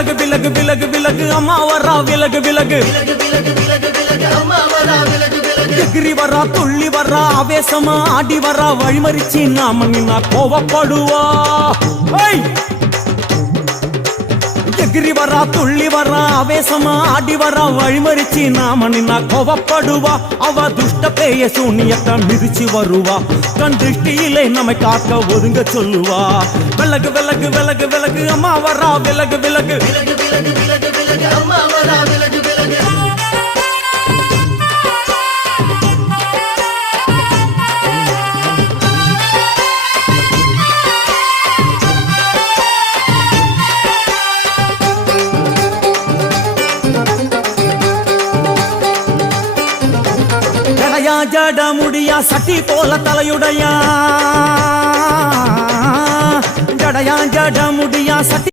விலகு விலகு விலகு விலகு அம்மா வரா விலகு விலகு எகிரி வரா துள்ளி வரா ஆவேசமா ஆடி வரா வழிமறிச்சு நாம நின்னா கோவப்படுவா எகிரி வரா துள்ளி வரா ஆவேசமா ஆடி வரா வழிமறிச்சு நாம நின்னா கோவப்படுவா அவ துஷ்ட பேய சூனியத்தை மிதிச்சு வருவா கண் திருஷ்டியிலே நம்மை காக்க ஒதுங்க சொல்லுவா விலகு விலகு விலகு விலகு அம்மா வரா விலகு விலகு அம்மா வரா விலகு விலகு ஜட முடியா சட்டி போல தலையுடையா ஜடையா ஜட முடியா சட்டி